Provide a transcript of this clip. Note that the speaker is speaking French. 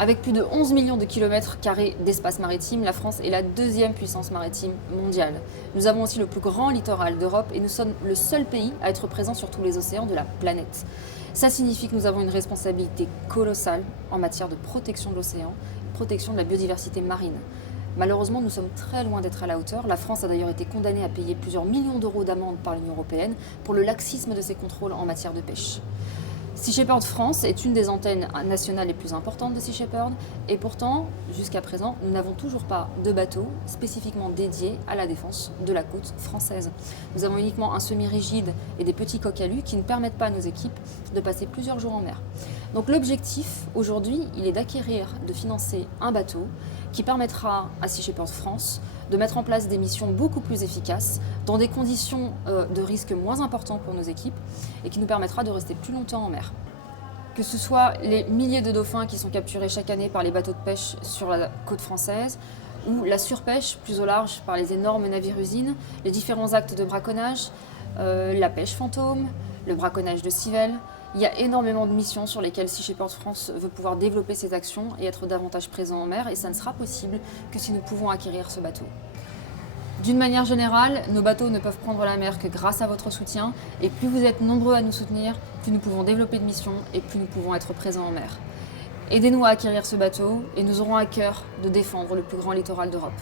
Avec plus de 11 millions de kilomètres carrés d'espace maritime, la France est la deuxième puissance maritime mondiale. Nous avons aussi le plus grand littoral d'Europe et nous sommes le seul pays à être présent sur tous les océans de la planète. Ça signifie que nous avons une responsabilité colossale en matière de protection de l'océan, protection de la biodiversité marine. Malheureusement, nous sommes très loin d'être à la hauteur. La France a d'ailleurs été condamnée à payer plusieurs millions d'euros d'amende par l'Union européenne pour le laxisme de ses contrôles en matière de pêche. Sea Shepherd France est une des antennes nationales les plus importantes de Sea Shepherd et pourtant, jusqu'à présent, nous n'avons toujours pas de bateau spécifiquement dédié à la défense de la côte française. Nous avons uniquement un semi-rigide et des petits coques alu qui ne permettent pas à nos équipes de passer plusieurs jours en mer. Donc l'objectif aujourd'hui, il est d'acquérir, de financer un bateau qui permettra à Sea Shepherd France de mettre en place des missions beaucoup plus efficaces, dans des conditions de risque moins importantes pour nos équipes, et qui nous permettra de rester plus longtemps en mer. Que ce soit les milliers de dauphins qui sont capturés chaque année par les bateaux de pêche sur la côte française, ou la surpêche plus au large par les énormes navires-usines, les différents actes de braconnage, la pêche fantôme, le braconnage de civelles. Il y a énormément de missions sur lesquelles Sea Shepherd France veut pouvoir développer ses actions et être davantage présent en mer, et ça ne sera possible que si nous pouvons acquérir ce bateau. D'une manière générale, nos bateaux ne peuvent prendre la mer que grâce à votre soutien, et plus vous êtes nombreux à nous soutenir, plus nous pouvons développer de missions et plus nous pouvons être présents en mer. Aidez-nous à acquérir ce bateau et nous aurons à cœur de défendre le plus grand littoral d'Europe.